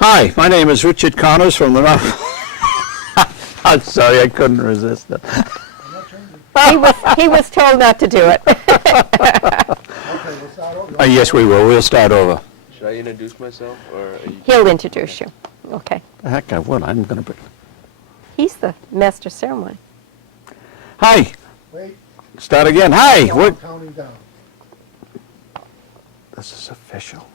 Hi, my name is Richard Connors from the North. I'm sorry, I couldn't resist it. He was told not to do it. Okay, we'll start over. Yes, we will. We'll start over. Should I introduce myself, or are you... He'll introduce you. Okay. The heck I would. I'm going to. He's the master of ceremony. Hi. Wait, Start again. Hi. now What? I'm counting down. This is official.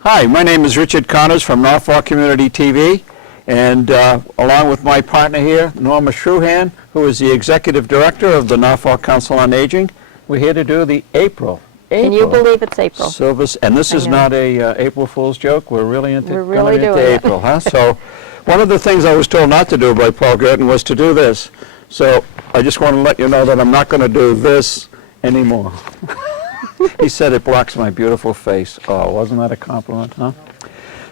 Hi, my name is Richard Connors from Norfolk Community TV, and along with my partner here, Norma Shruhan, who is the Executive Director of the Norfolk Council on Aging, we're here to do the April. Can you believe it's April? Service, and this I is know. not a April Fool's joke. We're really into, We're really going into doing it. April, huh? So, one of the things I was told not to do by Paul Gerton was to do this. So, I just want to let you know that I'm not going to do this anymore. He said it blocks my beautiful face. Oh, wasn't that a compliment, huh?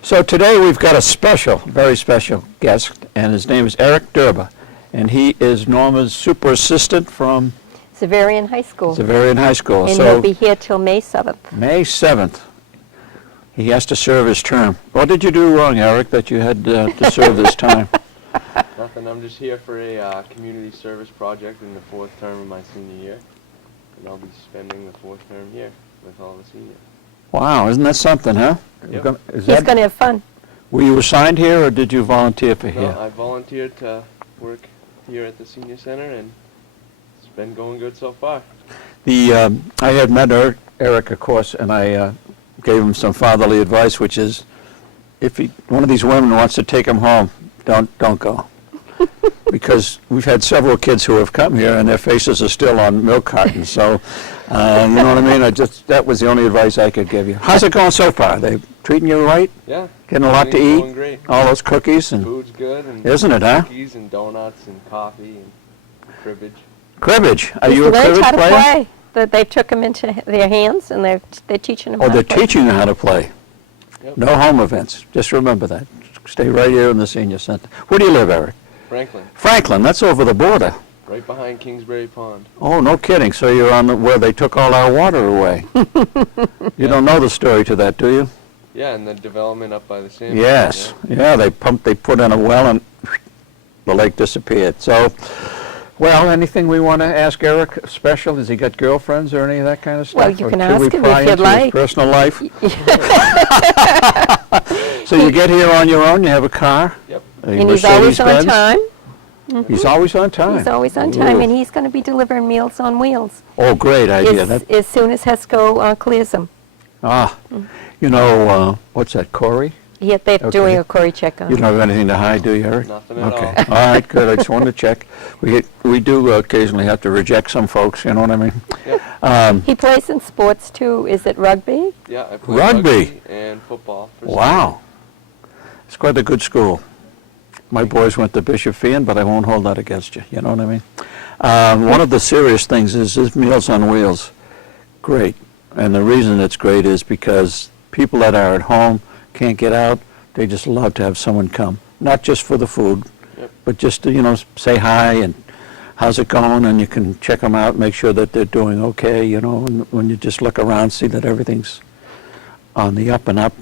So today we've got a special, very special guest, and his name is Eric Durba, and he is Norma's super assistant from Zavarian High School. Zavarian High School. And So he'll be here till May 7th. May 7th, he has to serve his term. What did you do wrong, Eric, that you had to serve this time? Nothing, I'm just here for a community service project in the 4th term of my senior year. And I'll be spending the 4th term here with all the seniors. Wow, isn't that something, huh? Yep. Is He's that, going to have fun. were you assigned here, or did you volunteer for No, here? I volunteered to work here at the senior center, and it's been going good so far. I had met Eric, of course, and I gave him some fatherly advice, which is, if one of these women wants to take him home, don't go. Because we've had several kids who have come here, and their faces are still on milk cartons. So, you know what I mean? That was the only advice I could give you. How's it going so far? They treating you right? Yeah. Getting a lot to everything's eat? Going great. All those cookies and Food's good, and Isn't it, huh? cookies and donuts and coffee and cribbage. cribbage. Are He's you a learned cribbage how to player? play. They took him into their hands, and they're teaching him Oh, how they're to play. teaching you how to play. Yep. No home events. Just remember that. Stay right here in the senior center. Where do you live, Eric? Franklin, Franklin. That's over the border. right behind Kingsbury Pond. Oh, no kidding. So you're on where they took all our water away. You don't know the story to that, do you? Yeah, and the development up by the sand. Yes. Yeah, they put in a well and the lake disappeared. So, well, anything we want to ask Eric special? Has he got girlfriends or any of that kind of stuff? Well, you Or can should we ask him pry if you'd into his like. personal life? So you get here on your own, you have a car? Yep. a And he's always on Mercedes-Benz? time. He's always on time. He's always on time, Ooh. and he's going to be delivering Meals on Wheels Oh, great idea. as soon as HESCO clears him. You know, what's that, Corey? Yeah, they're Okay. doing a Corey check on You him. don't have anything to hide, do you, Eric? Nothing at Okay. All right, good. I just wanted to check. We do occasionally have to reject some folks, you know what I mean? Yep. He plays in sports, too. Is it rugby? Yeah, I play Rugby. and football. For Wow. It's quite a good school. My boys went to Bishop Fee, but I won't hold that against you, you know what I mean? One of the serious things is Meals on Wheels. Great. And the reason it's great is because people that are at home can't get out, they just love to have someone come. Not just for the food, Yep. but just to, say hi and how's it going, and you can check them out, make sure that they're doing okay, and when you just look around, see that everything's on the up and up.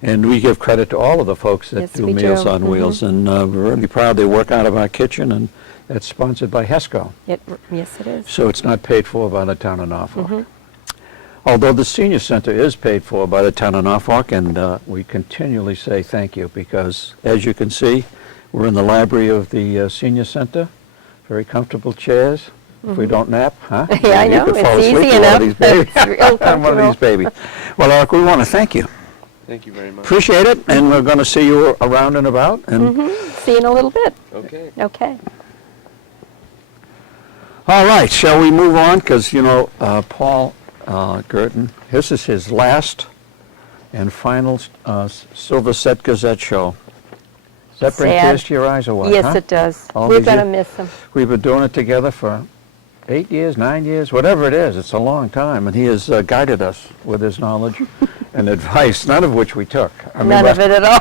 And we give credit to all of the folks that Yes, do we Meals do. on Wheels, and we're really proud they work out of our kitchen, and that's sponsored by HESCO. Yes, it is. So it's not paid for by the town of Norfolk. Although the senior center is paid for by the town of Norfolk, and we continually say thank you, because as you can see, we're in the library of the senior center, very comfortable chairs. If we don't nap, huh? Yeah, I You know. could It's fall asleep easy with one of enough. these babies. It's real One of comfortable. these babies. Well, Eric, we want to thank you. Thank you very much. Appreciate it, and we're going to see you around and about. And See you in a little bit. Okay. Okay. all right, shall we move on? Because Paul Gerton, this is his last and final Silver Set Gazette show. Does that bring Sad. tears to your eyes or what? Yes, huh? it does. All We're these going to years? miss him. We've been doing it together for 8 years, 9 years, whatever it is. It's a long time, and he has guided us with his knowledge and advice, none of which we took. None of it at all.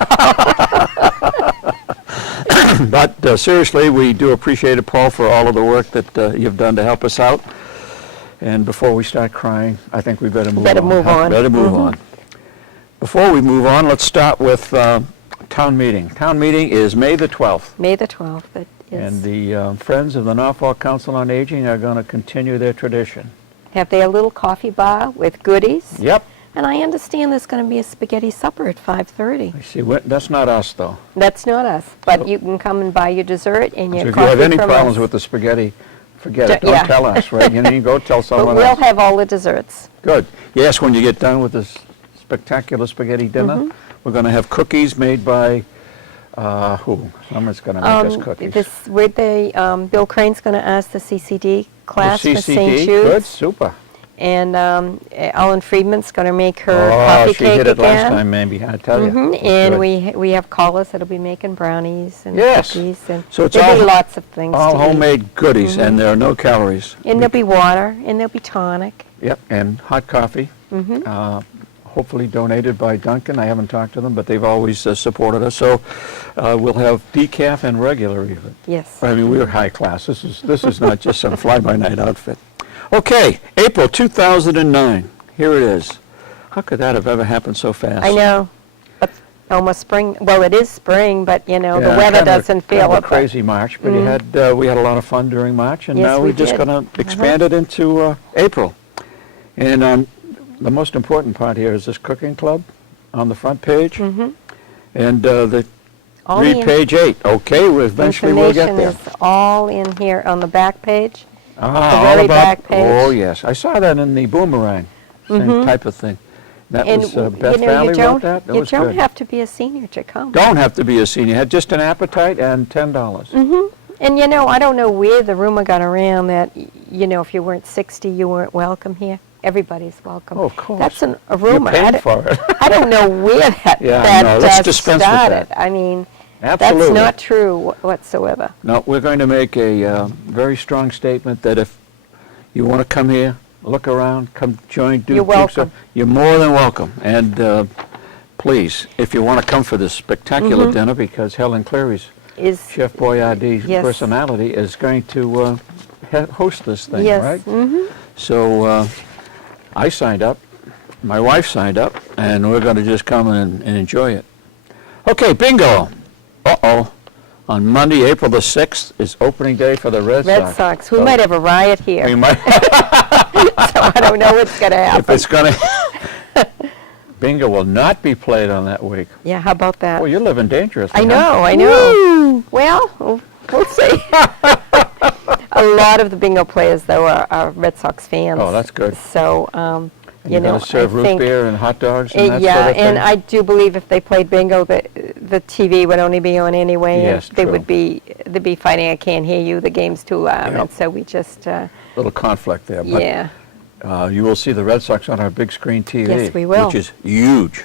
But seriously, we do appreciate it, Paul, for all of the work that you've done to help us out. And before we start crying, I think we better move on. Better move huh? on. Better move Mhm. on. Before we move on, let's start with town meeting. Town meeting is May the 12th. May the 12th, it is. And the Friends of the Norfolk Council on Aging are going to continue their tradition. Have their little coffee bar with goodies. Yep. And I understand there's going to be a spaghetti supper at 5:30. I see. That's not us, though. That's not us, but you can come and buy your dessert and So your if you coffee have any from problems us. with the spaghetti, forget it. Yeah. Don't tell us, right? You can go tell But someone we'll else. have all the desserts. Good. Yes, when you get done with this spectacular spaghetti dinner, we're going to have cookies made by, who? Someone's going to make us cookies. Bill Crane's going to ask the CCD class The for St. CCD? Jude's. Good, super. And Ellen Friedman's going to make her Oh, coffee she cake hit it last again. time, maybe, I tell you. Mhm. It's And good. we have callers that'll be making brownies and Yes. cookies. And So it's there'll be all- lots of things All to eat. homemade goodies, and there are no calories. And there'll be water, and there'll be tonic. Yep, and hot coffee, hopefully donated by Duncan. I haven't talked to them, but they've always supported us. So we'll have decaf and regular even. Yes. I mean, we're high class. This is not just some fly-by-night outfit. Okay, April 2009. Here it is. How could that have ever happened so fast? I know. But almost spring. Well, it is spring, but, the Yeah, weather kind of doesn't feel kind of it. a but- crazy March, but we had a lot of fun during March, and Yes, now we we're just did. going to expand it into April. And the most important part here is this cooking club on the front page, and All read the page 8. Okay, eventually we'll get there. information is all in here on the back page. Ah, the all very about. back page. Oh yes, I saw that in the Boomerang, same type of thing. That And, was Beth you Valley don't, wrote that. That you was don't good. have to be a senior to come. Don't have to be a senior. Had just an appetite and $10. And I don't know where the rumor got around that, if you weren't 60, you weren't welcome here. Everybody's welcome. Oh, of course. That's a You're rumor. paying for it. I don't know where that, Yeah, no, let's dispense with started. that. I mean, Absolutely. that's not true whatsoever. No, we're going to make a very strong statement that if you want to come here, look around, come join, do You're Duke's welcome. Up, you're more than welcome. And please, if you want to come for this spectacular dinner, because Helen Cleary's Is Chef Boyardee's Yes. personality is going to host this thing, yes. right? So I signed up, my wife signed up, and we're going to just come and enjoy it. Okay, bingo. Uh-oh. On Monday, April the 6th is opening day for the Red Sox. Red Sox. We So might have a riot here. we might, So I don't know what's going to if happen. it's going to, bingo will not be played on that week. Yeah, how about that? Well, you're living dangerously. I huh? know. Well, we'll see. A lot of the bingo players, though, are Red Sox fans. Oh, that's good. So, You're going to serve root think, beer and hot dogs and that yeah, sort of thing? and I do believe if they played bingo, the TV would only be on anyway. Yes, and true. they'd be fighting, I can't hear you, the game's too loud. Yep. And so we just, Little conflict there. But yeah. you will see the Red Sox on our big screen TV. Yes, we will. Which is huge.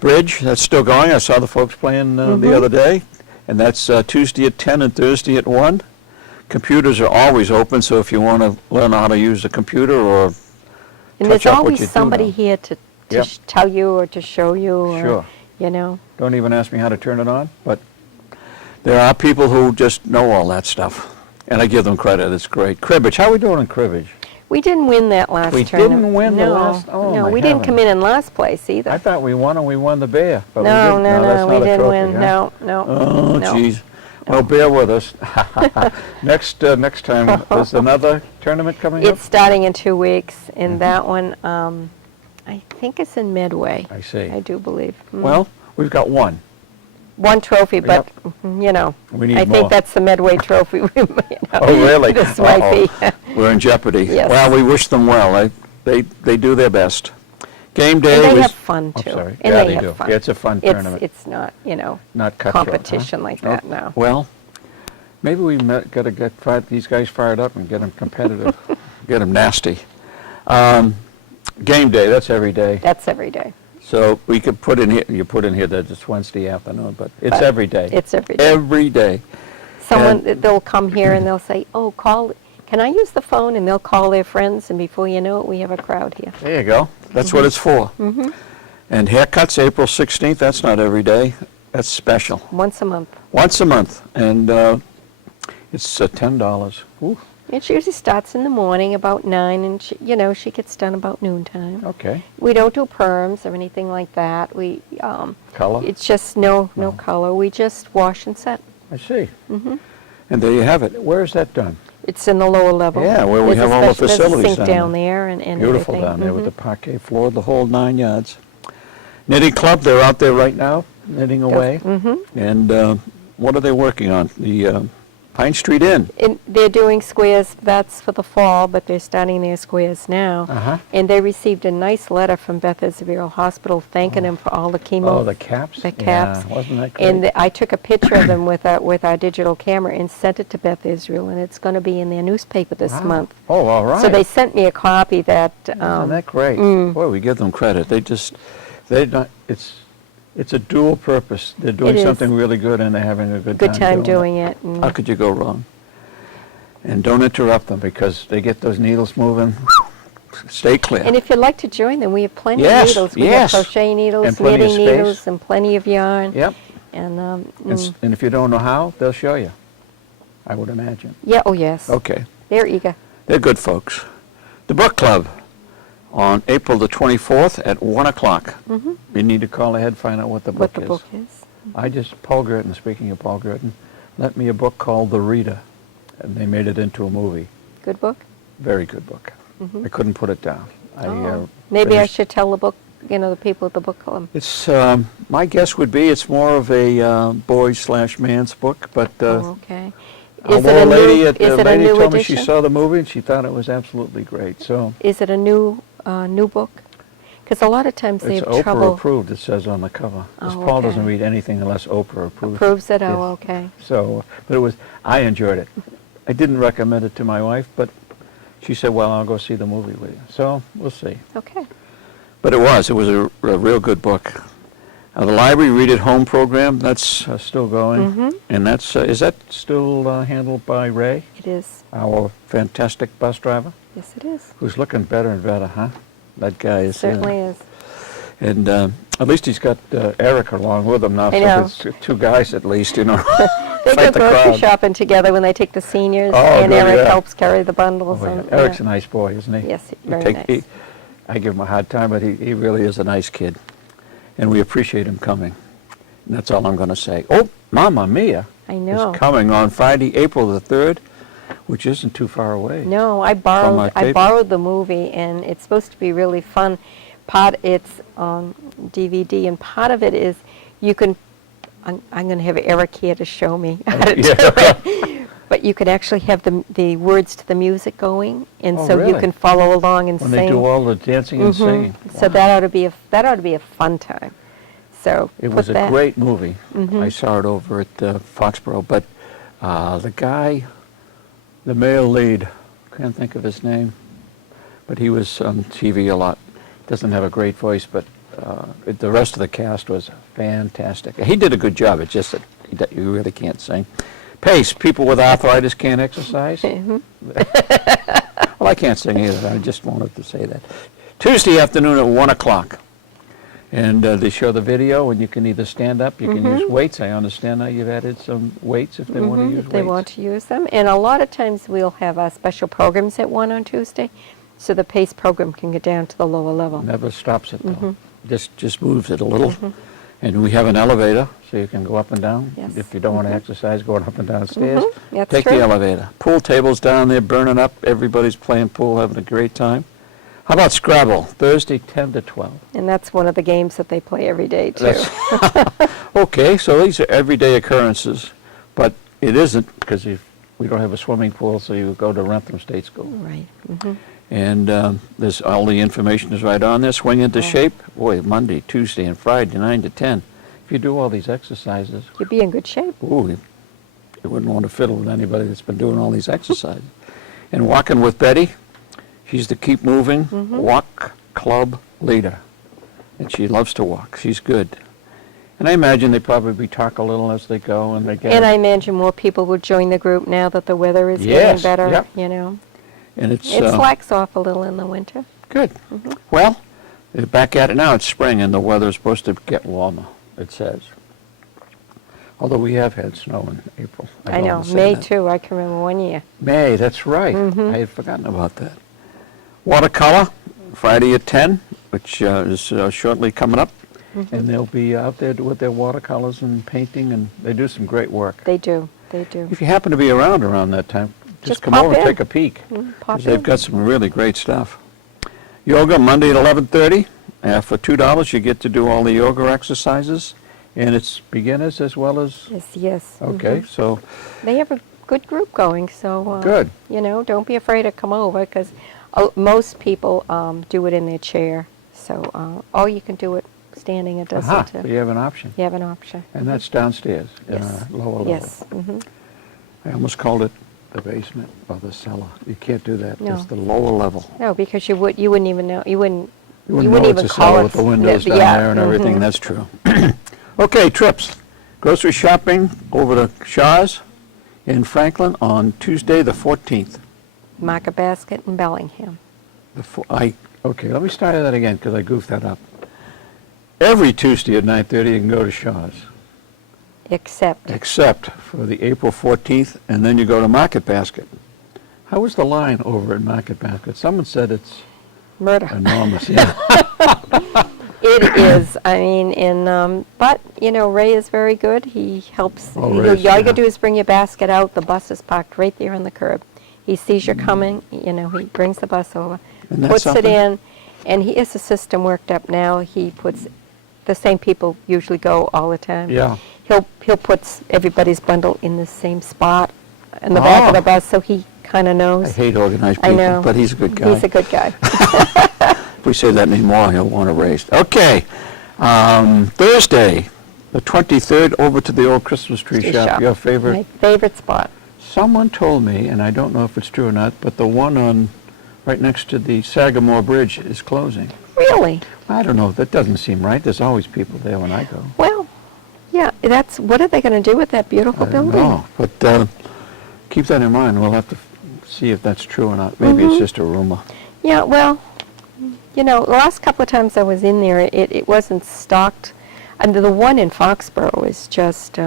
Bridge, that's still going. I saw the folks playing the other day. And that's Tuesday at 10 and Thursday at 1. Computers are always open, so if you want to learn how to use a computer or And touch there's up what always you do somebody know. here to Yep. tell you or to show you. Or, Sure. Don't even ask me how to turn it on, but there are people who just know all that stuff. And I give them credit. It's great. Cribbage, how are we doing in cribbage? We didn't win that last We tournament. didn't win the No, last- oh, no, my we didn't come heavens. in last place either. I thought we won and we won the bear. But we No, didn't. no, that's we not a didn't trophy, win. huh? No. Oh, no. jeez. Well, bear with us. Next time, there's another tournament coming up? It's starting in 2 weeks, and that one, I think it's in Medway. I see. I do believe. Well, we've got one. One trophy, but, We need I more. think that's the Medway trophy. Oh, really? This might be. We're in jeopardy. Yes. Well, we wish them well. They do their best. Game day And they was... have fun, I'm too. sorry. And Yeah, they they have do. fun. Yeah, it's a fun tournament. It's not, Not cutthroat, huh? competition like that, no. Well, maybe we got to get these guys fired up and get them competitive, get them nasty. Game day, that's every day. That's every day. So we could put in here, you put in here that it's Wednesday afternoon, but it's But every day. It's every day. Every day. They'll come here and they'll say, oh, can I use the phone? And they'll call their friends, and before you know it, we have a crowd here. There you go. That's what it's for. And haircuts, April 16th, that's not every day. That's special. Once a month. Once a month. And it's $10. Ooh. It usually starts in the morning about 9, and she gets done about noontime. Okay. We don't do perms or anything like that. We Color? It's just no No. color. We just wash and set. I see. And there you have it. Where is that done? It's in the lower level. Yeah, where we There's have a all the special- facilities There's a sink down down there and Beautiful everything. down there with the parquet floor, the whole 9 yards. Knitting club, they're out there right now, knitting away. And what are they working on? The Pine Street Inn. They're doing squares, that's for the fall, but they're starting their squares now. Uh-huh. And they received a nice letter from Beth Israel Hospital thanking them for all the chemo. Oh, the caps? The caps. Yeah, wasn't that great? And I took a picture of them with our digital camera and sent it to Beth Israel, and it's going to be in their newspaper this Wow. month. Oh, all right. So they sent me a copy that. Isn't that great? Boy, we give them credit. It's a dual purpose. They're doing It is. something really good and they're having a good Good time doing doing it. How could you go wrong? And don't interrupt them because they get those needles moving. Stay clear. And if you'd like to join them, we have plenty Yes, of needles. We yes. have crochet needles, And plenty of knitting space. needles, and plenty of yarn. Yep. And And if you don't know how, they'll show you, I would imagine. yeah, oh yes, Okay. they're eager. They're good folks. The book club on April the 24th at 1 o'clock. You need to call ahead, find out what the book What the is. book is. Paul Gerton, speaking of Paul Gerton, lent me a book called The Reader, and they made it into a movie. Good book. Very good book. I couldn't put it down. Maybe I finished- should tell the people at the book club. It's, my guess would be it's more of a boy/man's book, but Oh, okay. a Is it a little lady new? at Is the it a lady new told me she edition? saw the movie and she thought it was absolutely great. So Is it a new book? Because a lot of times they it's have Oprah trouble. approved, it says on the cover. 'Cause Oh, Paul okay. doesn't read anything unless Oprah approves. Approves it. Yes. Oh, okay. So, but I enjoyed it. I didn't recommend it to my wife, but she said, well, I'll go see the movie with you. So, we'll see. Okay. But it was a real good book. The library Read at Home program, that's still going. And is that still handled by Ray, It is. our fantastic bus driver, Yes, it is. who's looking better and better, huh? That guy is. Certainly is. And at least he's got Eric along with him now. I know. So it's two guys at least, They Fight go the grocery crowd. shopping together when they take the seniors, Oh, and good, Eric yeah. helps carry the bundles. Oh, yeah. and, Eric's a nice boy, isn't he? Yes, He very take- nice. I give him a hard time, but he really is a nice kid. And we appreciate him coming. And that's all I'm going to say. Oh, Mamma Mia I know. is coming on Friday, April the 3rd, which isn't too far away. No, I our tape. borrowed the movie, and it's supposed to be really fun. It's on DVD, and part of it is you can. I'm going to have Eric here to show me how to do Yeah. it. But you can actually have the words to the music going, and Oh, so you really? can follow along and When sing. they do all the dancing and singing. So that ought to be a fun time. So It put was a that- great movie. I saw it over at Foxborough, but the guy, the male lead, can't think of his name, but he was on TV a lot. Doesn't have a great voice, but the rest of the cast was fantastic. He did a good job. It's just that you really can't sing. Pace, people with arthritis can't exercise. Well, I can't sing either. I just wanted to say that. Tuesday afternoon at 1 o'clock. And they show the video, and you can either stand up, you can use weights. I understand now you've added some weights if they want to use if they weights. want to use them. And a lot of times we'll have special programs at 1 on Tuesday, so the PACE program can get down to the lower level. Never stops it, though. Just moves it a little. And we have an elevator, so you can go up and down. Yes. If you don't want to exercise going up and down stairs, That's take true. the elevator. Pool tables down there burning up. Everybody's playing pool, having a great time. How about Scrabble? Thursday, 10 to 12. And that's one of the games that they play every day, too. That's- Okay, so these are everyday occurrences, but it isn't because we don't have a swimming pool, so you go to Rentham State School. Right. And there's all the information is right on there. Swing into shape. Boy, Monday, Tuesday, and Friday, 9 to 10. If you do all these exercises, You'd be in good shape. ooh, you wouldn't want to fiddle with anybody that's been doing all these exercises. And walking with Betty, she's the Keep Moving Walk Club leader. And she loves to walk. She's good. And I imagine they probably talk a little as they go and they get. And I imagine more people will join the group now that the weather is Yes, getting better, yep. you know. And it's It slacks off a little in the winter. good. Well, they're back at it now. It's spring and the weather's supposed to get warmer, it says. Although we have had snow in April. I don't know, wanna say May that. too, I can remember one year. May, that's right. Mhm. I had forgotten about that. Watercolor, Friday at 10, which is shortly coming up. And they'll be out there with their watercolors and painting, and they do some great work. They do, they do. If you happen to be around that time, just Just come pop over and in. take a peek. Pop 'Cause they've in. got some really great stuff. Yoga, Monday at 11:30. For $2, you get to do all the yoga exercises, and it's beginners as well as, Yes, yes. okay, so, They have a good group going, so. Good. You know, don't be afraid to come over, because most people do it in their chair. So, or you can do it standing, it doesn't. aha, so you have an option. You have an option. And that's downstairs, in Yes. a lower level. Yes. I almost called it the basement or the cellar. You can't do that, No. just the lower level. No, because you wouldn't even know, you wouldn't You wouldn't know even it's a call cellar it. with the windows down yeah, there and everything, mhm. that's true. Okay, trips. Grocery shopping over to Shaw's in Franklin on Tuesday, the 14th. Market Basket in Bellingham. Okay, let me start that again, because I goofed that up. Every Tuesday at 9:30, you can go to Shaw's, Except, except for the April 14th, and then you go to Market Basket. How was the line over at Market Basket? Someone said it's murder. enormous, yeah. It is, I mean, but, you know, Ray is very good. He helps. Oh, All Ray's, you got yeah. to do is bring your basket out. The bus is parked right there on the curb. He sees you're coming, you know, he brings the bus over, Isn't that puts it something? in, and he has a system worked up now. He puts, the same people usually go all the time. Yeah. He'll put everybody's bundle in the same spot in the back of the bus, so he kind of knows. I hate organized I people, know. but he's a good guy. He's a good guy. If we say that anymore, he'll want to raise. Okay, Thursday, the 23rd, over to the old Christmas tree shop, your favorite. My favorite spot. Someone told me, and I don't know if it's true or not, but the one on, right next to the Sagamore Bridge is closing. Really? I don't know, that doesn't seem right. There's always people there when I go. Well, yeah, what are they going to do with that beautiful I don't building? know, but keep that in mind. We'll have to see if that's true or not. Maybe it's just a rumor. Yeah, well, you know, the last couple of times I was in there, it wasn't stocked. And the one in Foxborough is just,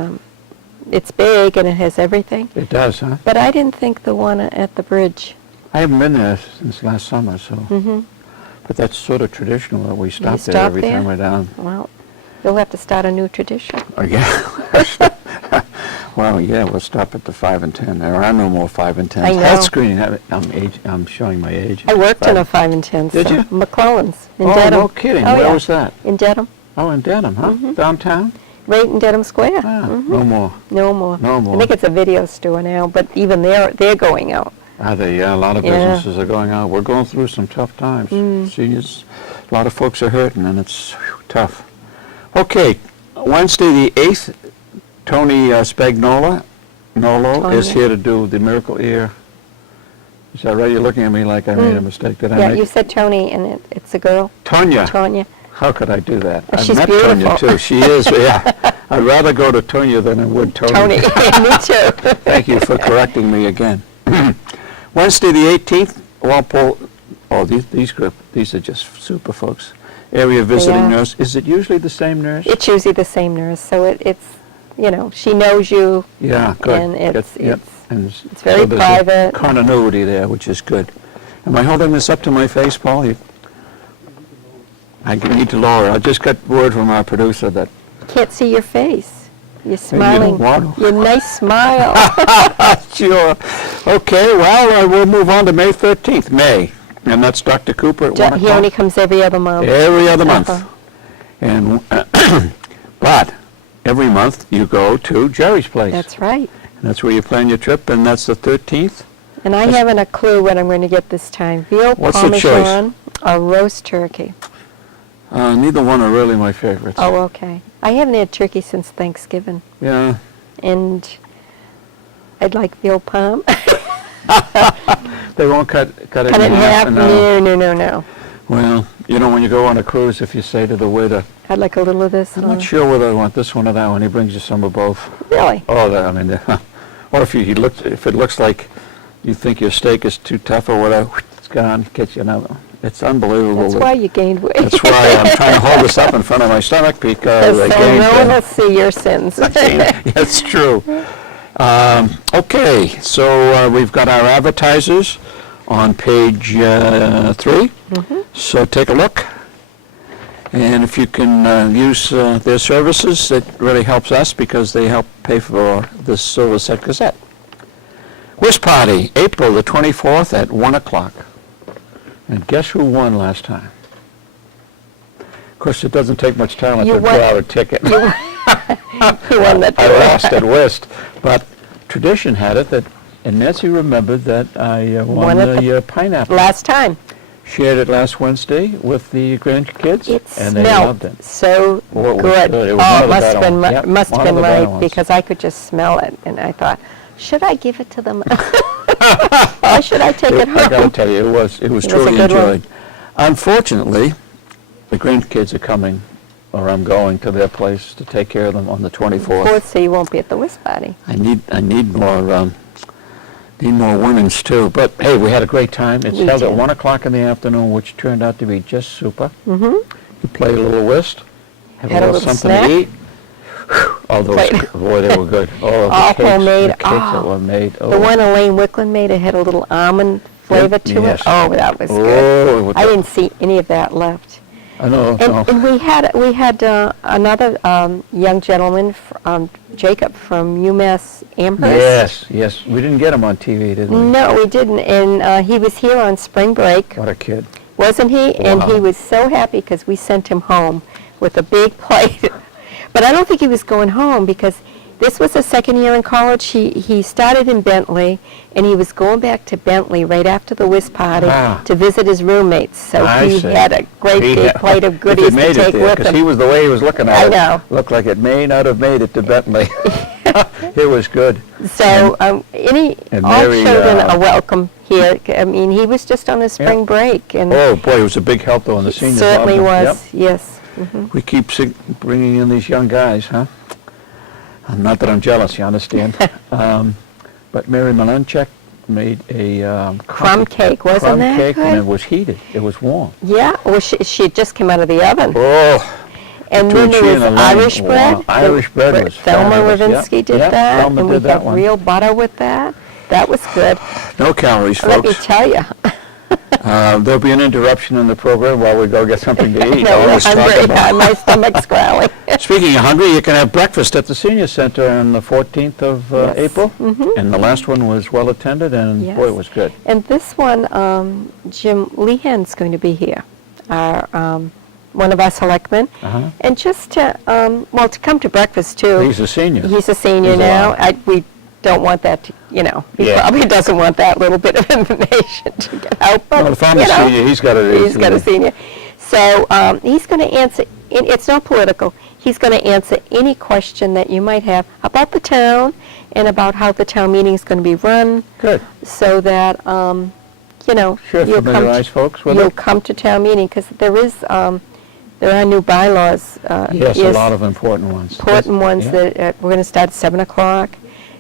it's big and it has everything. It does, huh? But I didn't think the one at the bridge. I haven't been there since last summer, so. Mm-hmm. But that's sort of traditional that we stop there stop every there? time we're down. Well, you'll have to start a new tradition. Yeah. Well, yeah, we'll stop at the 5 and 10. There are no more 5 and 10s. I know. Health screening, I'm showing my age. I worked in a 5 and 10. Did so you? McClellan's in Oh, Dedham. no kidding. Oh, Where yeah. was that? In Dedham. Oh, in Dedham, huh? Downtown? Right in Dedham Square. Ah, Mhm. no more. No more. No more. I think it's a video store now, but even they're going out. Are they? Yeah, a lot of Yeah. businesses are going out. We're going through some tough times. Seniors, a lot of folks are hurting, and it's tough. Okay, Wednesday the 8th, Tony Spagnola, Nolo, is Tonya. here to do the Miracle Ear. Is that right? You're looking at me like I made a mistake. Did I Yeah, make you said Tony, and it's a girl, Tonya. Tonya. How could I do that? Oh, I've she's met beautiful. Tonya, too. She is, yeah. I'd rather go to Tonya than I would Tony. Tony, me too. Thank you for correcting me again. Wednesday, the 18th, Walpole, these are just super folks. Area visiting are. nurse. Is it usually the same nurse? It's usually the same nurse, so it's, you know, she knows you. Yeah, good. And it's- Yep. it's- And it's very so there's a private. continuity there, which is good. Am I holding this up to my face, Paul? I need to lower. I just got word from our producer that Can't see your face. You're you smiling. don't want to. Your nice smile. Sure. Okay, well, we'll move on to May 13th, May. And that's Dr. Cooper at 1 He only o'clock. comes every other month. Every other month. Uh-huh. And, but every month you go to Jerry's place. That's right. And that's where you plan your trip, and that's the 13th. And I haven't a clue what I'm going to get this time. Veal What's the choice? Parmesan or roast turkey. Neither one are really my favorites. Oh, okay. I haven't had turkey since Thanksgiving. Yeah. And I'd like veal parm. They won't cut it Cut it in half? No. No. Well, you know, when you go on a cruise, if you say to the waiter, I'd like a little of this. I'm not sure whether I want this one or that one, he brings you some of both. Really? Oh, I mean, or if if it looks like you think your steak is too tough or whatever, it's gone, get you another one. It's unbelievable. That's why you gained weight. That's why I'm trying to hold this up in front of my stomach because I So gained. no one will see your sins. That's true. Okay, so we've got our advertisers on page 3. So take a look. And if you can use their services, it really helps us because they help pay for the Silver Set Gazette. Whist Party, April the 24th at 1 o'clock. And guess who won last time? Of course, it doesn't take much talent You to won. draw a ticket. You won that. I lost at whist, but tradition had it that, and Nancy remembered that I won Won it the pineapple. Last time. Shared it last Wednesday with the grandkids, It and they loved smelled it. so Oh, it was good. good. It was one Oh, of it the must better have been, ones. Yep, must have one of been the better right, ones. because I could just smell it, and I thought, should I give it to them? Or should I take it home? I got to tell you, it was a truly good one. enjoyed. Unfortunately, the grandkids are coming, or I'm going to their place to take care of them on the 24th. So you won't be at the whist party. I need more women's too. But hey, we had a great time. It's We held at did. 1 o'clock in the afternoon, which turned out to be just super. Mm-hmm. You play a little whist, have Had a a little little something snack. to eat. Oh, those, Played. boy, they were good. Oh, All the cakes, homemade. the cakes that Oh, were made. Oh. The one Elaine Wicklund made, it had a little almond flavor to yes. it. Oh, that was Oh, good. it was I good. didn't see any of that left. I know. no. And we had another young gentleman, Jacob from UMass Amherst. Yes. We didn't get him on TV, did we? No, we didn't. And he was here on spring break, What a kid. wasn't he? And he Wow. was so happy because we sent him home with a big plate. But I don't think he was going home because this was his second year in college. He started in Bentley, and he was going back to Bentley right after the whist party Ah. to visit his roommates. So I he see. had a great He big had- plate of if goodies it made to take it there, with because him. he was the way he was looking at I it. know. Looked like it may not have made it to Bentley. It was good. So and all Mary, children are welcome here. I mean, he was just on his spring break, and Oh boy, it was a big help though, and the seniors loved certainly him. was. Yep. Yes. We keep bringing in these young guys, huh? Not that I'm jealous, you understand. But Mary Malenchek made a Crumb cake, wasn't crumb that cake, and good? it was heated. It was warm. Yeah. Well, she just came out of the oven. Oh, And between then there she was and Elaine, Irish bread. wow, Irish bread was Thelma fabulous. Ravinsky Yep, did yep, that, Thelma and we did that got one. real butter with that. That was good. no calories, Let me folks. tell you. There'll be an interruption in the program while we go get something to eat. I I'm always talk hungry. about- My stomach's growling. Speaking of hungry, you can have breakfast at the Senior Center on the 14th of Yes. April. And the last one was well attended, and Yes. boy, it was good. And this one, Jim Lehan's going to be here, our one of our selectmen, Uh-huh. and just to to come to breakfast too. He's a senior. He's a senior He's now. allowed. We don't want that to, he Yeah. probably doesn't want that little bit of information to get out. But, Well, if I'm a you know, senior, he's got it. He's got a senior. So he's going to answer, it's not political, he's going to answer any question that you might have about the town and about how the town meeting is going to be run, Good. so that, Sure, you'll familiarize folks with you'll it. come to town meeting, because there are new bylaws. Yes, a lot of important ones. Important ones Yeah. that we're going to start at 7 o'clock,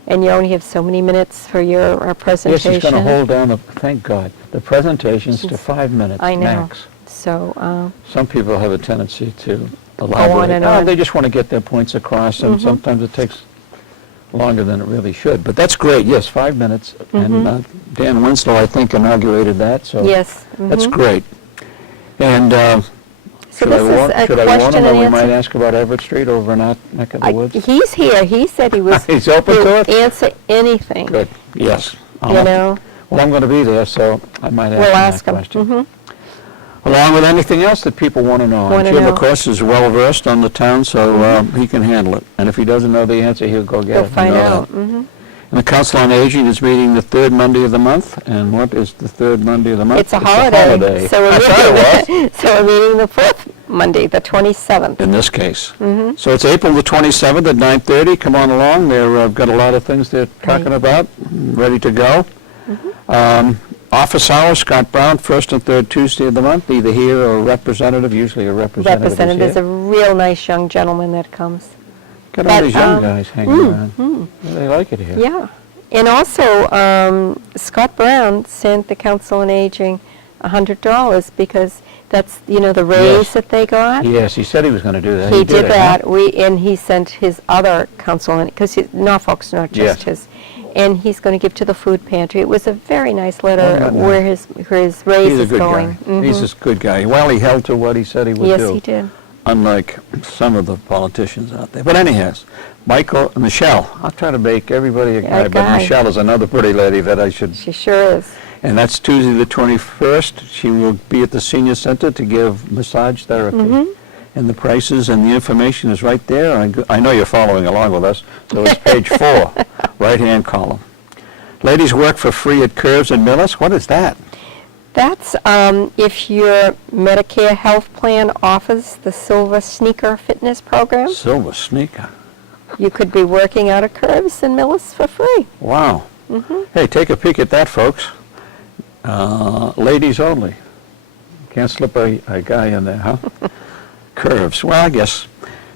and you only have so many minutes for your Yes, presentation. he's going to hold down, thank God, the presentations to 5 minutes I know. max. So, Some people have a tendency to on elaborate. and on. They just want to get their points across, and sometimes it takes longer than it really should. But that's great, yes, 5 minutes. And Dan Winslow, I think, inaugurated that, so yes. that's mhm. great. And So should I this is warn a should I warn question him that and we might answer. ask about Everett Street over in our neck of the woods? He's here. He said he was. He's open he'll to it? Answer anything. Good, yes. You know, Well, I'm going to be there, so I might ask we'll him ask that him. question. Mhm. Along with anything else that people want to know. And Wanna Jim, know. of course, is well-versed on the town, so he can handle it. And if he doesn't know the answer, he'll go get He'll it. I find know out. that. Mhm. And the Council on Aging is meeting the third Monday of the month. And what is the third Monday of the month? It's a holiday. So I thought it we're meeting, so we're meeting the fourth Monday, the 27th. in this case. Mm-hmm. So it's April the 27th at 9:30. Come on along. They've got a lot of things they're talking about, ready to go. Office hours, Scott Brown, first and third Tuesday of the month, either here or a representative, usually a representative is Representative, there's a here. real nice young gentleman that comes. Got all but, these young guys hanging around. mm. They like it here. Yeah. And also, Scott Brown sent the Council on Aging $100 because that's, the raise Yes. that they got. Yes, he said he was going to do that. He did it, huh? that. And he sent his other council, because Norfolk's not just Yes. his, and he's going to give to the food pantry. It was a very nice letter Oh, where his raise He's a is good going. guy. He's a good guy. Well, he held to what he said he would do. Yes, he did. Unlike some of the politicians out there. But anyhow, Michelle, I'll try to make everybody a guy, but guy. Michelle is another pretty lady that I should, She sure is. and that's Tuesday the 21st. She will be at the senior center to give massage therapy. Mm-hmm. And the prices and the information is right there. I know you're following along with us, so it's page 4, right-hand column. Ladies work for free at Curves and Millis. What is that? That's if your Medicare health plan offers the Silver Sneaker Fitness Program, Silver sneaker. you could be working out of Curves and Millis for free. Wow. Hey, take a peek at that, folks. Ladies only. Can't slip a guy in there, huh? Curves. Well, I guess.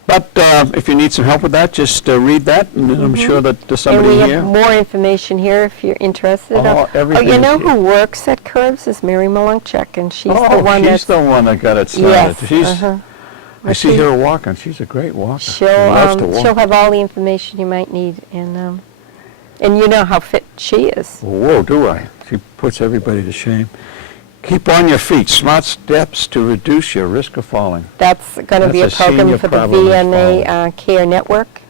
But if you need some help with that, just read that, and I'm sure that there's And somebody we here. have more information here if you're interested. Everything you is know here. who works at Curves is Mary Malunchuk, and she's Oh, the one she's that's... the one that got it started. Yes, She's, uh-huh. I see her walking. She's a great walker. She'll Loves to walk. she'll have all the information you might need, and you know how fit she is. Whoa, do I? She puts everybody to shame. Keep on your feet. Smart steps to reduce your risk of falling. That's going to be a That's a senior program for the problem is VNA Care Network.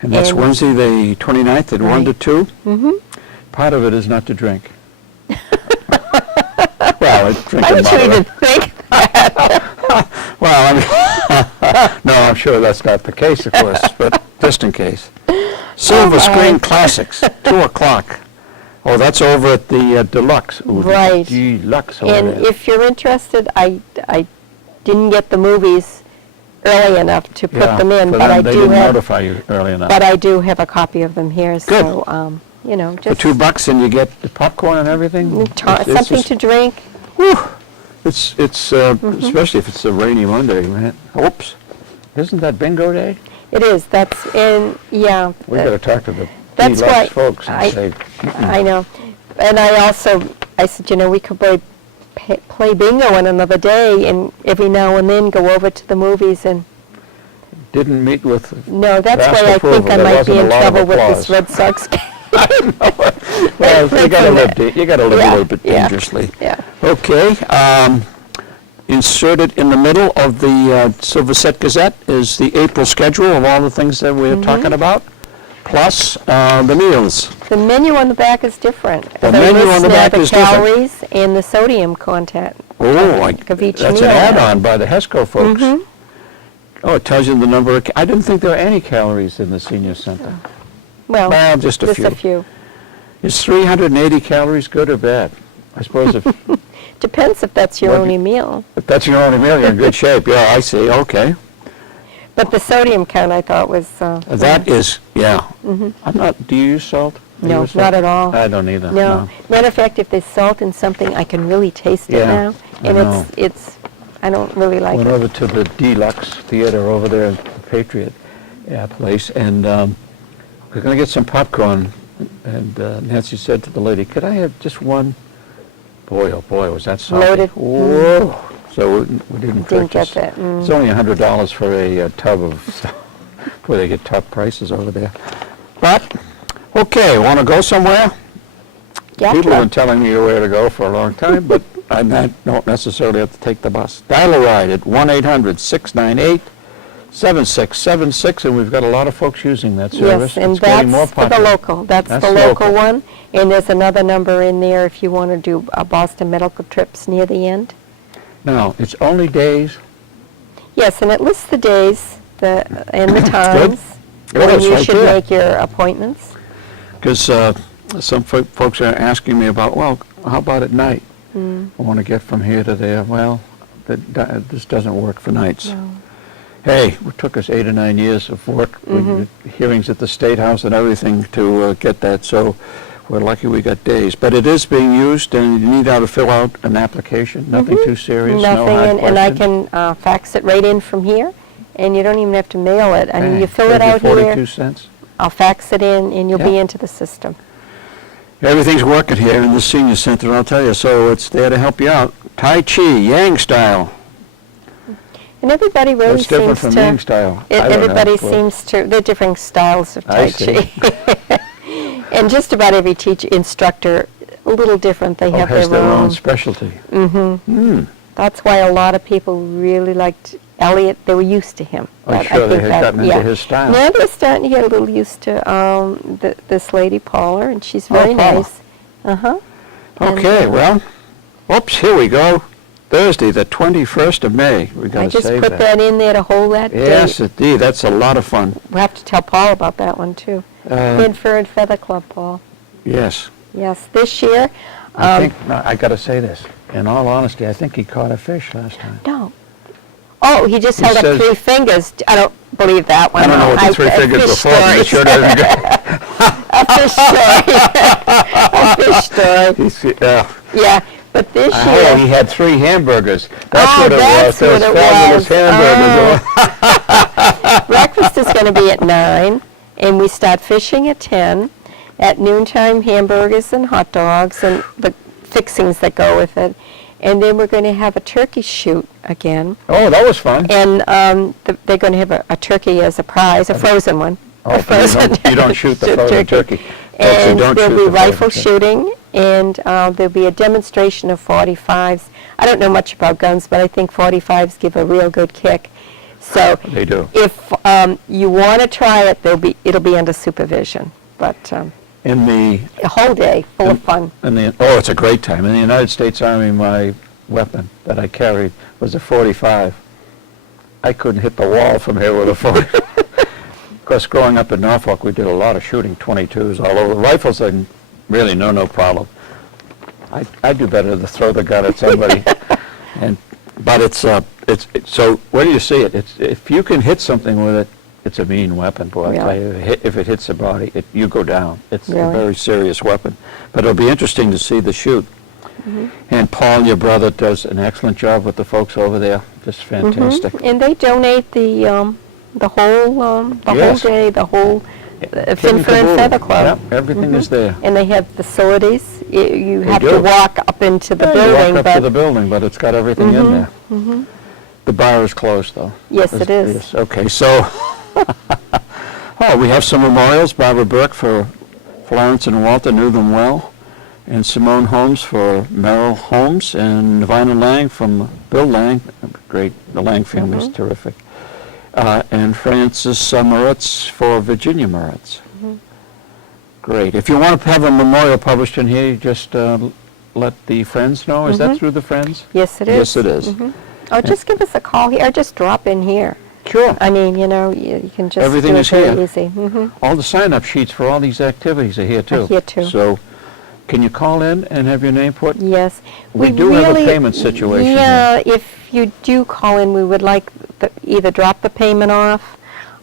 And that's And- Wednesday, the 29th at 1 to Right. 2? Mm-hmm. Part of it is not to drink. Well, I drink Why in did you even moderate. think? Well, I mean, no, I'm sure that's not the case, of course, but just in case. Silver Screen Classics, 2 o'clock. Oh, that's over at the Deluxe. Ooh, the Right. Deluxe over And there. if you're interested, I didn't get the movies early enough to put Yeah, them in, for but them, I they do didn't have, notify you early enough. but I do have a copy of them here. So, For just $2 and you get the popcorn and everything? It's something just- to drink. Whew. It's especially if it's a rainy Monday, man. Oops. Isn't that bingo day? It is. That's in. Yeah. We got to talk to the That's Deluxe why folks and I- say, I know. And I said, we could play bingo on another day, and every now and then go over to the movies. And didn't meet with, no, that's Vast why I approval. think I There might be wasn't a in lot of trouble with this applause. Red Sox game. well, you got to live, you got to live a Yeah, little bit yeah. dangerously. Yeah. Okay. Inserted in the middle of the Silverset Gazette is the April schedule of all the things that we're talking about, plus the meals. The menu on the back is different. The They menu list on the now back is different. calories and the sodium content. Oh, Of each that's meal. an add-on by the HESCO folks. Oh, it tells you the number of, I didn't think there were any calories in the senior center. Well, just a few. Is 380 calories good or bad? I suppose if Depends if that's your What- only meal. that's your only meal, you're in good shape. Yeah, I see, okay. But the sodium count I thought was... That is, yeah. I'm not, do you use salt? Do you No, use salt? not at all. I don't either, No. Matter of fact, if there's salt in something, I can really taste it Yeah, now. I And know. I don't really like Went it. over to the Deluxe Theater over there at the Patriot place, and we're going to get some popcorn. And Nancy said to the lady, could I have just one? Boy, oh boy, was that salty. Loaded. Whoa. So we didn't Didn't purchase. get that. It's only $100 for a tub of, where they get top prices over there. But, okay, want to go somewhere? Yeah, People have sure. been telling me where to go for a long time, but I don't necessarily have to take the bus. Dial a ride at 1-800-698-7676, and we've got a lot of folks using that service. Yes, and It's getting more that's for the popular. local. That's That's the local local. one. And there's another number in there if you want to do Boston medical trips near the end. Now, it's only days. Yes, and it lists the days and the times Good, when it's you right should there. make your appointments. Because some folks are asking me about, well, how about at night? I want to get from here to there. Well, this doesn't work for nights. No. Hey, it took us 8 or 9 years of work, with hearings at the State House and everything to get that, so we're lucky we got days. But it is being used, and you need now to fill out an application, nothing too serious, no Nothing, hard and I questions. can fax it right in from here, and you don't even have to mail it. I mean, you fill it Maybe out 42 here, cents. I'll fax it in, and you'll be Yeah. into the system. Everything's working here in the senior center, I'll tell you, so it's there to help you out. Tai Chi, Yang style. And everybody really What's different seems from Yang to, style? I don't know. everybody Well, seems to, they're different styles of I Tai Chi. And just about every instructor, a little different. They have has their their own. own specialty. Mm-hmm. That's why a lot of people really liked Elliot. They were used to him. I'm But sure I they think had that, gotten into his style. Now they're starting to get a little used to this lady Paula, and she's very Paula. nice. Uh-huh. Okay, well, oops, here we go. Thursday, the 21st of May. We I got to just save put that in there to hold that Yes, date. indeed. That's a lot of fun. We'll have to tell Paul about that one, too. Kid Fur and Feather Club, Paul. Yes. Yes, this year. I think, no, I got to say this. In all honesty, I think he caught a fish last time. No. Oh, he just He held up says- 3 fingers. I don't believe that one. I don't know what the 3 fingers were for, but it sure doesn't go. A fish story. A fish story. Yeah, but this Oh, he year, had 3 hamburgers. That's Oh, what it that's was. what Those it fabulous was. hamburgers. breakfast is going to be at 9, and we start fishing at 10. At noontime, hamburgers and hot dogs and the fixings that go with it. And then we're going to have a turkey shoot again. Oh, that was fun. And they're going to have a turkey as a prize, a frozen one. Oh, A you frozen don't shoot the frozen turkey. Folks, you And don't there'll shoot be the rifle frozen shooting, and there'll be a demonstration of 45s. I don't know much about guns, but I think 45s give a real good kick. So They do. if you want to try it, it'll be under supervision. But In the a whole day full of fun. it's a great time. In the United States Army, my weapon that I carried was a 45. I couldn't hit the wall from here with a 40. Of course, growing up in Norfolk, we did a lot of shooting 22s all over. Rifles are really no problem. I do better to throw the gun at somebody. But it's so where do you see it? If you can hit something with it, it's a mean weapon, boy. I tell you, if it hits the body, you go down. It's a Really? very serious weapon. But it'll be interesting to see the shoot. And Paul, your brother, does an excellent job with the folks over there. Just fantastic. And they donate the whole Yes. day, the whole Kid Fin and Fur and caboodle. Feather Club. Yep, everything is there. And they have facilities. You have do. to walk up into the Yeah, building, you walk up but to the building, but it's got everything in there. The bar is closed, though. yes, it is. Yes, okay, so, we have some memorials. Barbara Burke for Florence and Walter, knew them well. And Simone Holmes for Merrill Holmes. And Navina Lang from Bill Lang, great, the Lang family's terrific. And Frances Moritz for Virginia Moritz. Great. If you want to have a memorial published in here, you just let the Friends know. Is that through the Friends? Yes, it is. Yes, it is. Oh, just give us a call here, or just drop in here. Sure. I mean, you can just Everything do it is very here. easy. All the sign-up sheets for all these activities are here, too. here, too. So, can you call in and have your name put? Yes. We do have a payment situation Yeah, if you do call in, we would like either drop the payment off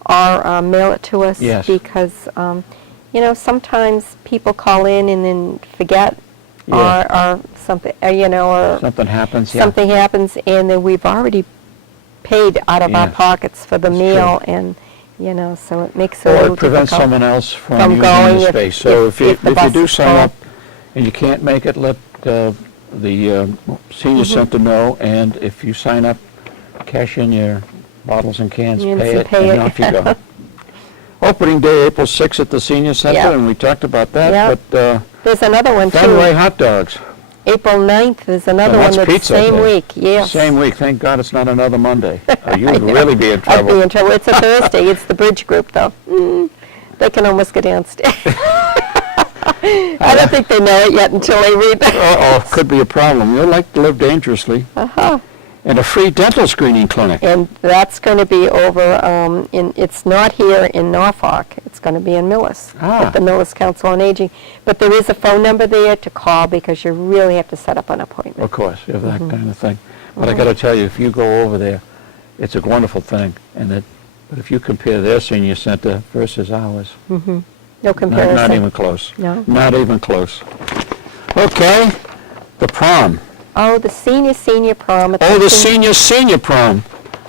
or mail it to us. Yes. Because, sometimes people call in and then forget Yeah. or something, or Something happens, yeah. something happens, and then we've already paid out of our Yes. pockets for the That's meal, and, so it makes it a Or little it prevents difficult. someone else from From using going the if- space. So if if the you bus do is sign full. up and you can't make it, let the senior center know. And if you sign up, cash in your bottles and cans, Yes, pay and it, pay and it. off you go. Opening day, April 6th at the senior center, Yeah. and we talked about that. Yeah. But There's another one, too. Fenway hot dogs. April 9th, there's another And one that's that's pizza same day. week, yes. Same week. Thank God it's not another Monday. You'd I know. really be in I'd trouble. be in trouble. It's a Thursday. It's the bridge group, though. They can almost go downstairs. I don't think they know it yet until they read that. Oh, could be a problem. You'll like to live dangerously. Uh-huh. And a free dental screening clinic. And that's going to be over, it's not here in Norfolk. It's going to be in Millis, Ah. at the Millis Council on Aging. But there is a phone number there to call because you really have to set up an appointment. Of course, you have that kind of thing. But I got to tell you, if you go over there, it's a wonderful thing. But if you compare their senior center versus ours, No comparison. not even close. No? Not even close. Okay, the prom. Oh, the senior prom. At Oh, the senior prom.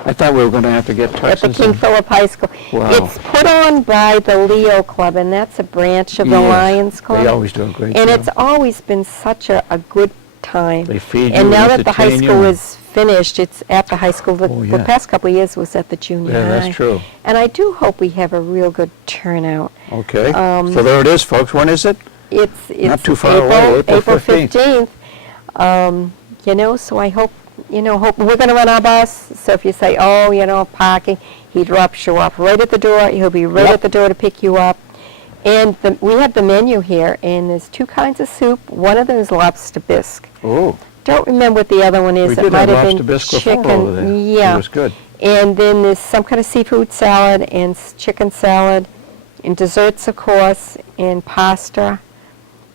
I thought we were going to have to get at the Texas. King Philip High School. Wow. It's put on by the Leo Club, and that's a branch of the Yes, Lions Club. They always do a great And job. it's always been such a good time. They feed you, And now that the high entertain you, school and- is finished, it's at the high school. Oh, The yeah. past couple of years was at the junior high. Yeah, that's true. And I do hope we have a real good turnout. Okay, Um, so there it is, folks. When is it? It's Not too far away, April 15th. 15th. You know, so I hope, hope we're going to run our bus. So if you say, oh, parking, he drops you off right at the door. He'll be right Yep. at the door to pick you up. And we have the menu here, and there's 2 kinds of soup. One of them is lobster bisque. Oh, Don't remember what the other one is. we It did might have have lobster been bisque before chicken. over there. Yeah. It was good. And then there's some kind of seafood salad and chicken salad, and desserts, of course, and pasta.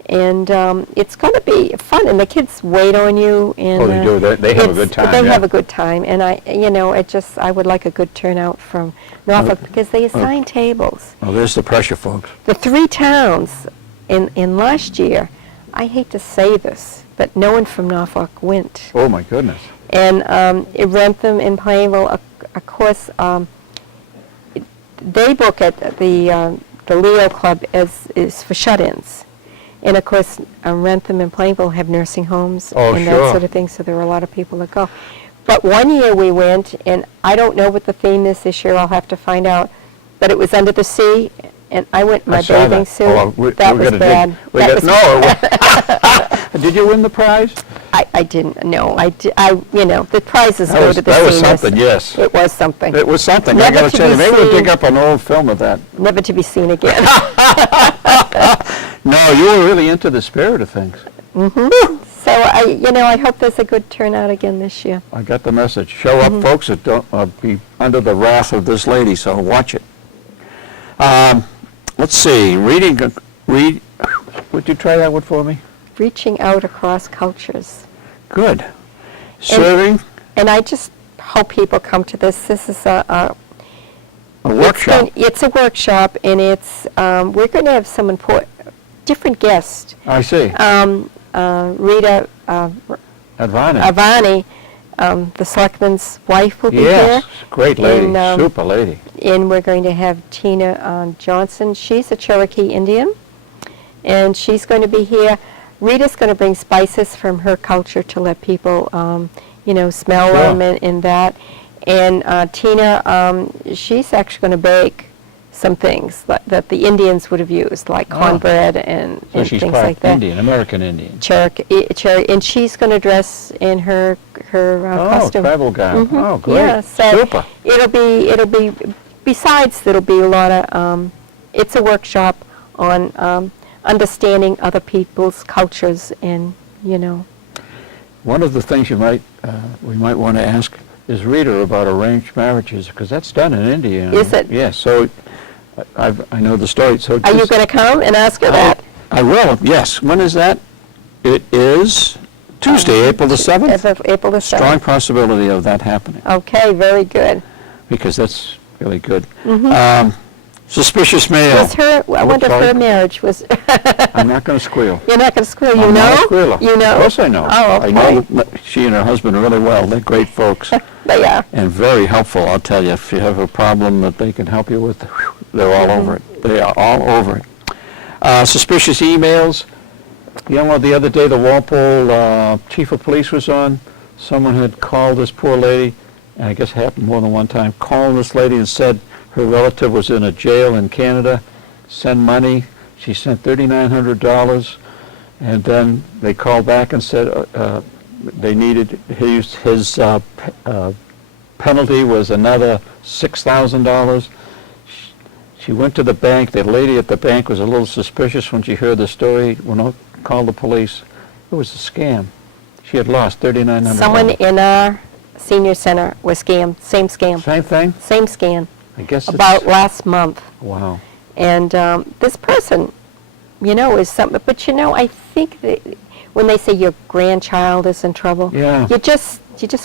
And it's going to be fun, and the kids wait on you. And, Oh, they do. They have a good time, They yeah. have a good time, and I would like a good turnout from Norfolk because they assign tables. Well, there's the pressure, folks. The 3 towns in last year, I hate to say this, but no one from Norfolk went. Oh, my goodness. And Rentham and Plainville, of course, they book at the Leo Club is for shut-ins. And of course, Rentham and Plainville have nursing homes Oh, and sure. that sort of thing, so there were a lot of people that go. But one year we went, and I don't know what the theme is this year, I'll have to find out, but it was under the sea, and I went in my I saw bathing that. suit. Oh, we That was gotta bad. dig. We That got, was no, did you win the prize? I didn't know. The prizes That go was, to the that was seniors. something, yes. It was something. It was something. I Never got to to tell you, be maybe we'll dig seen. up an old film of that. Never to be seen again. No, you were really into the spirit of things. So I hope there's a good turnout again this year. I got the message. Show up, folks, and don't be under the wrath of this lady, so watch it. Let's see, read, would you try that one for me? Reaching out across cultures. Good. Serving And I just hope people come to this. This is a workshop. It's a workshop, and it's we're going to have some different guests. I see. Rita Advani. Avani, the selectman's wife, will be Yes, great lady, And, super lady. here. And we're going to have Tina Johnson. She's a Cherokee Indian, and she's going to be here. Rita's going to bring spices from her culture to let people, smell Sure. them and that. And Tina, she's actually going to bake some things that the Indians would have used, like Oh. cornbread and So she's things part like that. Indian, American Indian. Cherokee, and she's going to dress in her Oh, costume. travel gown. Mhm. Oh, great. Yeah, so Super. it'll be. Besides, there'll be a lot of. It's a workshop on understanding other people's cultures, and One of the things we might want to ask is Rita about arranged marriages, because that's done in India. Is it? Yes, so I know the story. So Are you just- going to come and ask her that? I will, yes. When is that? It is Tuesday, April the 7th. As of April the 7th. Strong possibility of that happening, Okay, very good. because that's really good. Mm-hmm. Suspicious mail. Was her? I wonder if her sorry? marriage was. I'm not going to squeal. You're not going to squeal. You I'm not a know? squealer. You know? Of course I know. Oh, okay. I know that she and her husband really well. They're great folks. They are. And very helpful, I'll tell you. If you have a problem that they can help you with, they're all over it. They are all over it. Suspicious emails. The other day, the Walpole chief of police was on. Someone had called this poor lady, and I guess it happened more than one time, called this lady and said her relative was in a jail in Canada, send money. She sent $3,900, and then they called back and said they needed his penalty was another $6,000. She went to the bank. The lady at the bank was a little suspicious when she heard the story. Called the police. It was a scam. She had lost $3,900. Someone in our senior center was scammed. Same scam. Same thing? Same scam. I guess About last month. Wow. And this person, is something. But I think that when they say your grandchild is in trouble, Yeah. you just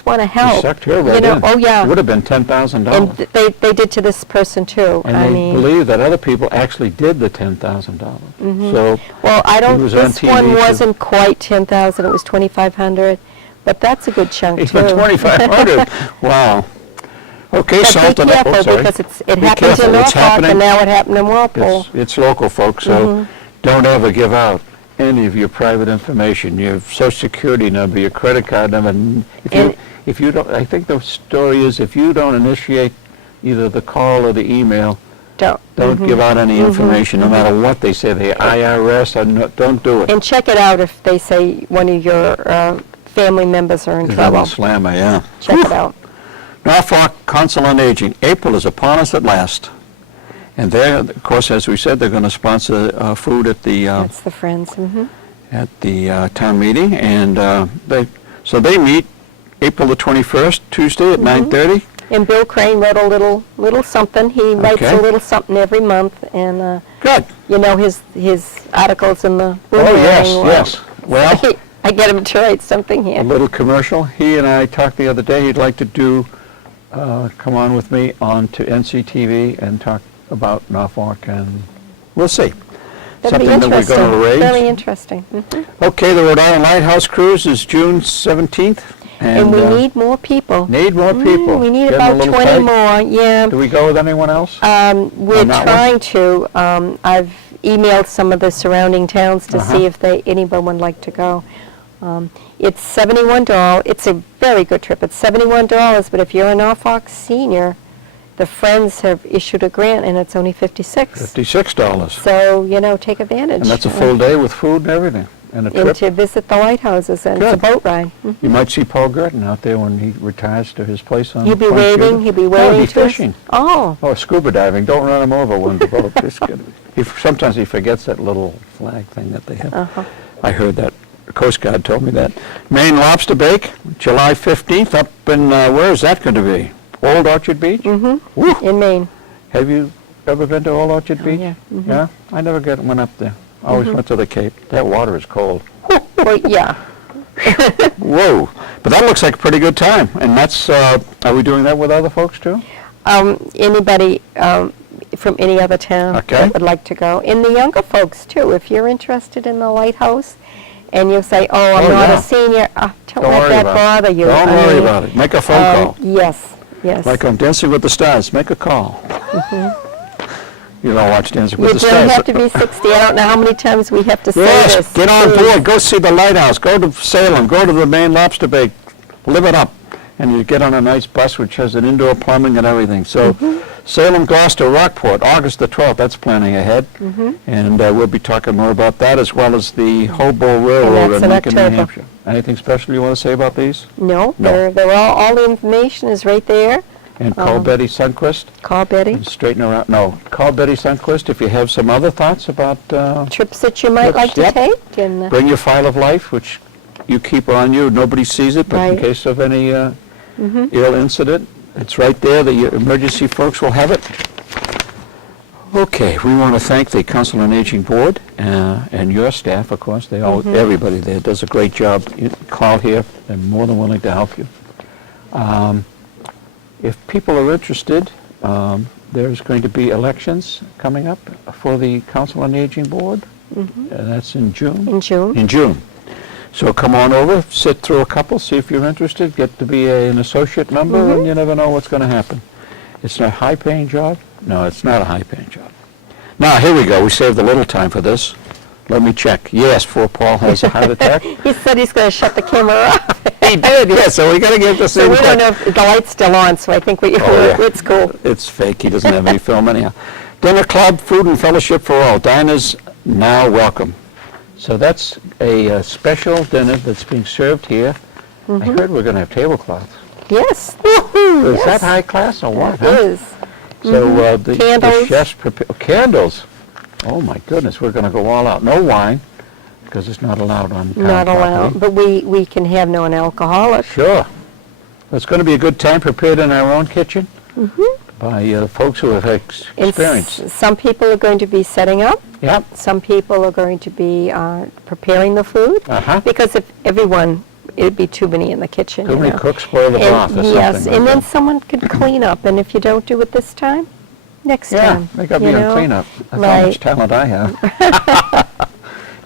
want to help. He sucked her right in. Oh yeah. It would have been $10,000. And they did to this person too. And I they mean, believe that other people actually did the $10,000. So well, I don't. He was on This one TV, so- wasn't quite 10,000. It was 2,500, but that's a good chunk Even too. $2,500. Wow. Okay, But salt be and, oh, careful, sorry. because it Be happens careful, in it's Norfolk, happening. and now it happened in Walpole. It's local, folks, so don't ever give out any of your private information, your social security number, your credit card number. And- If you don't, I think the story is, if you don't initiate either the call or the email, Don't. don't give out any information, no matter what they say, the IRS, or don't do it. And check it out if they say one of your family members are in trouble. Slammer, yeah. Check it out. Norfolk Council on Aging, April is upon us at last. And they're, of course, as we said, they're going to sponsor food at the That's the Friends. town meeting, and so they meet April the 21st, Tuesday at 9:30. And Bill Crane wrote a little something. He writes Okay. a little something every month, and Good. you know his articles in the Oh, Boomerang. yes. Well, I get him to write something a here. little commercial. He and I talked the other day. He'd like to do, come on with me on to NCTV and talk about Norfolk, and we'll see. That'd be Something that we're interesting. going to arrange. Very interesting. Okay, the Rhode Island Lighthouse Cruise is June 17th. And we need more people. Need more people. We need Getting a about little 20 tight. more. Yeah. Do we go with anyone else? We're on that one? trying to. I've emailed some of the surrounding towns to Uh-huh. see if anyone would like to go. It's $71. It's a very good trip. It's $71, but if you're a Norfolk senior, the Friends have issued a grant, and it's only $56. $56. So, take advantage. And that's a full day with food and everything, and a And trip. to visit the lighthouses, and it's a Good. boat ride. You might see Paul Gerton out there when he retires to his place on He'll be Point waving. Shooter. He'll be No, waving he'll be to us. fishing. Oh, Oh, scuba diving. Don't run him over when the boat. Just kidding. Sometimes he forgets that little flag thing that they have. uh-huh. I heard that. The Coast Guard told me that. Maine Lobster Bake, July 15th, up in, where is that going to be? Old Orchard Beach? Mm-hmm. In Maine. Have you ever been to Old Orchard Beach? yeah. Mm-hmm. Yeah? I never went up there. I always went to the Cape. That water is cold. Well, yeah. Whoa. But that looks like a pretty good time. And that's, are we doing that with other folks too? Anybody from any other town Okay. that would like to go. And the younger folks, too. If you're interested in the lighthouse and you say, oh, I'm Oh, not yeah. a senior, don't Don't let worry that about bother it. you. Don't I worry mean, about it. Make a phone call. Yes, yes. Like on Dancing with the Stars, make a call. You don't watch Dancing You with the don't Stars. have to be 60. I don't know how many times we have to say Yes, this. get on Please. board. Go see the lighthouse. Go to Salem. Go to the Maine Lobster Bake. Live it up. And you get on a nice bus which has an indoor plumbing and everything. So Salem, Gloucester, Rockport, August the 12th. That's planning ahead. And we'll be talking more about that, as well as the Hobo Railroad that's in in Lincoln, New October. Hampshire. Anything special you want to say about these? No, No. they're all the information is right there. And call Betty Sundquist Call Betty. and straighten her out. No, call Betty Sundquist if you have some other thoughts about Trips that you might Trips, like to yep. take. And bring your file of life, which you keep on you. Nobody sees it, but in Right. case of any ill incident, it's right there. The emergency folks will have it. Okay, we want to thank the Council on Aging Board and your staff, of course. They all, everybody there does a great job. You call here; they're more than willing to help you. If people are interested, there's going to be elections coming up for the Council on Aging Board. That's in June. in June. In June. So come on over, sit through a couple, see if you're interested, get to be an associate member, and you never know what's going to happen. It's a high-paying job? No, it's not a high-paying job. Now, here we go. We saved a little time for this. Let me check. Yes, poor Paul has a heart attack. He said he's going to shut the camera off. He did, yes, so we got to get this So in we don't quick. know if the light's still on, so I think Oh, yeah. it's cool. It's fake. He doesn't have any film anyhow. Dinner Club, Food and Fellowship for All. Diners now welcome. So that's a special dinner that's being served here. I heard we're going to have tablecloths. Yes. Is that high class or what? It huh? is. So the Candles. chefs prepare candles. Oh my goodness, we're going to go all out. No wine, because it's not allowed on town Not property. allowed, but we can have non-alcoholic. Sure. It's going to be a good time prepared in our own kitchen by folks who have And experience. some people are going to be setting up. Yep. Some people are going to be preparing the food. Uh-huh. Because if everyone, it'd be too many in the kitchen. Too you many know. cooks spoil the broth or something. Yes, like and then that. someone could clean up, and if you don't do it this time, next Yeah, time. they got you me on know? cleanup. That's how Right. much talent I have.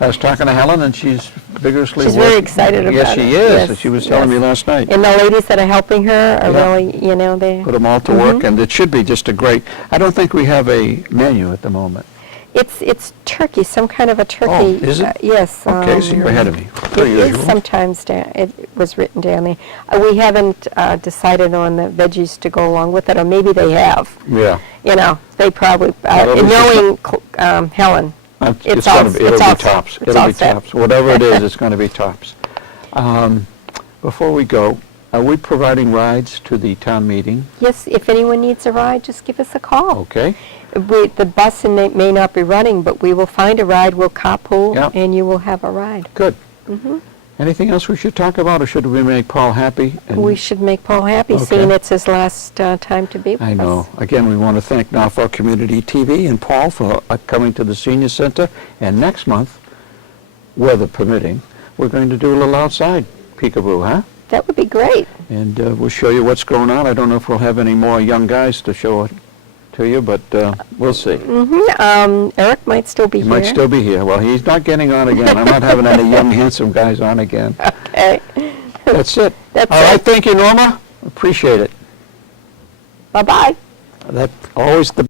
I was talking to Helen, and she's vigorously She's working. very excited about it. Yes, she is. Yes, She was telling me yes. last night. And the ladies that are helping her are Yeah. really, you know, they, Put them all to work, and it should be just a great, I don't think we have a menu at the moment. it's turkey, some kind of a turkey. Oh, is it? Yes. Okay, so you're ahead of me. It Per is usual. sometimes, it was written down there. We haven't decided on the veggies to go along with it, or maybe they have. Yeah. You know, they probably, Well, at least knowing Helen, It's all- gonna be, it'll it's be all set. tops. It's It'll all be set. tops. Whatever it is, it's gonna be tops. Before we go, are we providing rides to the town meeting? yes, if anyone needs a ride, just give us a call. Okay? The bus may not be running, but we will find a ride, we'll carpool, Yeah. and you will have a ride. Good. Anything else we should talk about, or should we make Paul happy? And- We should make Paul happy, Okay. seeing it's his last time to be with us. I know. Again, we want to thank Norfolk Community TV and Paul for coming to the senior center. And next month, weather permitting, we're going to do a little outside peekaboo, huh? That would be great. And we'll show you what's going on. I don't know if we'll have any more young guys to show it to you, but we'll see. Eric might still be He here. might still be here. Well, he's not getting on again. I'm not having any young, handsome guys on again. Okay. That's it. That's All right, it. thank you, Norma. Appreciate it. Bye-bye. That's always the